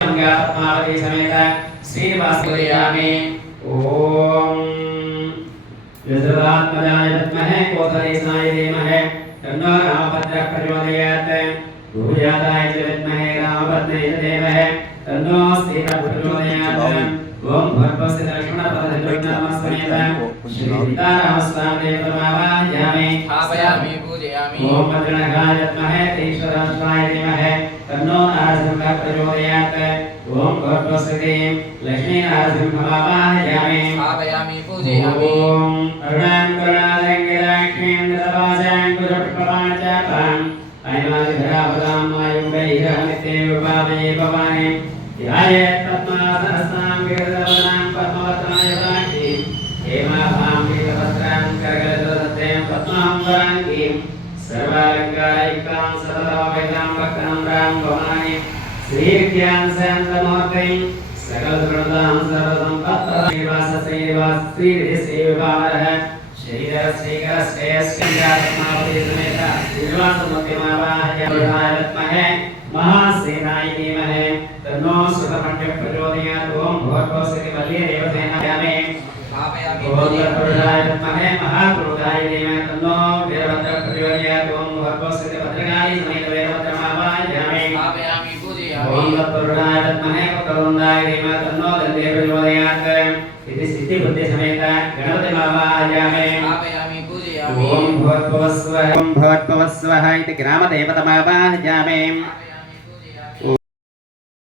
पद्मावती समेत श्रीनिवास पूजयामि। ओम यजरात्मजाय विद्महे कोसलेशाय धीमहि तन्नो रामभद्रः प्रचोदयात्। भूयादाय च विद्महे रामभद्राय धीमहि तन्नो सीता प्रचोदयात्। ओम भर्गवस्य लक्ष्मणपदधनुर्नामस्मरेत श्रीसीतारामस्वामिने प्रमावाहयामि। स्थापयामि पूजयामि। ओम भद्रनगाय विद्महे तीक्ष्णधनुषाय धीमहि तन्नो नारसिंहः प्रचोदयात्। ओम भर्गवस्य लक्ष्मीनारसिंहमावाहयामि। स्थापयामि पूजयामि। ओम अरुणां करुणालङ्घ्राक्षेन्द्रवासां कुशपुष्पवाणचापां ऐनादिधरापदां मायुगैरहनित्येवपावये भवानि ध्यायेत् पद्मासनस्तां गिरिधरवनां पद्मवत्राय वाक्यीं हेमाभां पीतवस्त्रां करगलितदत्तें पद्माम्बराङ्गीं सर्वालङ्कारयुक्तां सततमवेदां भक्ताम्रां भवानि श्रीविद्यां शान्तमूर्तिं सकलसुरदां सर्वसम्पत्प्रदां श्रीनिवास श्रीनिवासः श्रीधरश्रीकरश्रेयस्कन्धात्मावती समेत श्रीनिवासमूर्तिमावाहयामि। विद्महे महासेनाय धीमहि तन्नो सुतपण्डितः प्रचोदयात्। ओम भगवती वल्लीदेवसेनायामि। स्थापयामि ओम तत्पुरुषाय विद्महे महापुरुषाय धीमहि तन्नो वीरभद्रः प्रचोदयात्। ओम भगवती भद्रकाली समेत वीरभद्रमावाहयामि। स्थापयामि पूजयामि। ओम तत्पुरुषाय विद्महे पुत्रवृन्दाय धीमहि तन्नो दन्ते प्रचोदयात्। इति सिद्धिबुद्धि समेत गणपतिमावाहयामि। स्थापयामि पूजयामि। ओम भवत्वस्वः इति ग्रामदेवतमावाहयामि।